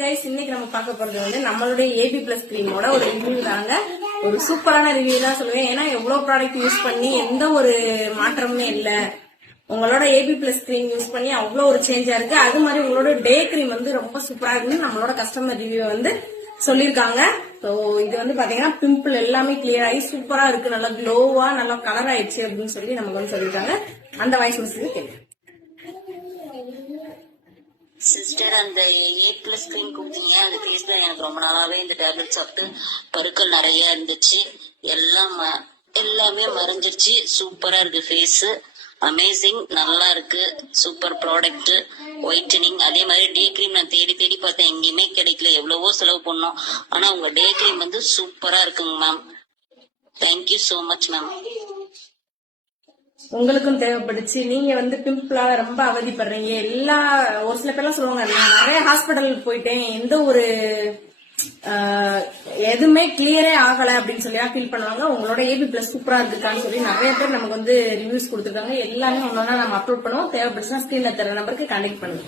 இன்னைக்கு நம்ம பார்க்க போறது வந்து நம்மளுடைய ஏபி பிளஸ் கிரீமோட ஒரு ரிவ்யூ தாங்க. ஒரு சூப்பரான ரிவ்யூ தான் சொல்லுவேன். ஏன்னா எவ்வளவு ப்ராடக்ட் யூஸ் பண்ணி எந்த ஒரு மாற்றமுமே இல்ல. உங்களோட ஏபி பிளஸ் கிரீம் யூஸ் பண்ணி அவ்வளவு ஒரு சேஞ்சா இருக்கு. அது மாதிரி உங்களோட டே கிரீம் வந்து ரொம்ப சூப்பரா இருக்குன்னு நம்மளோட கஸ்டமர் ரிவ்யூ வந்து சொல்லிருக்காங்க. ஸோ இது வந்து பாத்தீங்கன்னா பிம்பிள் எல்லாமே கிளியர் ஆகி சூப்பரா இருக்கு, நல்லா க்ளோவா நல்லா கலர் ஆயிடுச்சு அப்படின்னு சொல்லி நமக்கு வந்து சொல்லிருக்காங்க. அந்த வாய்ஸ் மெசேஜ் கேட்கு. சிஸ்டர், அந்த A+ கிரீம் கொடுத்தீங்க. அந்த ஃபேஸ்ல எனக்கு ரொம்ப நாளாவே இந்த டேப்லெட் சாப்பிட்டு பருக்கள் நிறைய இருந்துச்சு. எல்லாமே மறைஞ்சிருச்சு. சூப்பரா இருக்கு ஃபேஸ், அமேசிங், நல்லா இருக்கு. Super product, whitening. அதே மாதிரி டே கிரீம் நான் தேடி தேடி பார்த்தேன், எங்கேயுமே கிடைக்கல. எவ்வளவோ செலவு பண்ணோம், ஆனா உங்க டே கிரீம் வந்து சூப்பரா இருக்குங்க ma'am. Thank you so much ma'am. உங்களுக்கும் தேவைப்படுச்சு. நீங்க வந்து பிம்பிளா ரொம்ப அவதிப்படுறீங்க. ஒரு சில பேர்லாம் சொல்லுவாங்க, நான் நிறைய ஹாஸ்பிட்டல் போயிட்டேன், எந்த ஒரு எதுவுமே கிளியரே ஆகல அப்படின்னு சொல்லி ஃபீல் பண்ணுவாங்க. உங்களோட ஏபி பிளஸ் சூப்பரா இருக்குன்னு சொல்லி நிறைய பேர் நமக்கு வந்து ரிவ்யூஸ் கொடுத்துருக்காங்க. எல்லாமே ஒன்னொன்னா நம்ம அப்லோட் பண்ணுவோம். தேவைப்படுச்சுன்னா ஸ்கிரீன்ல தர நம்பருக்கு கான்டாக்ட் பண்ணுங்க.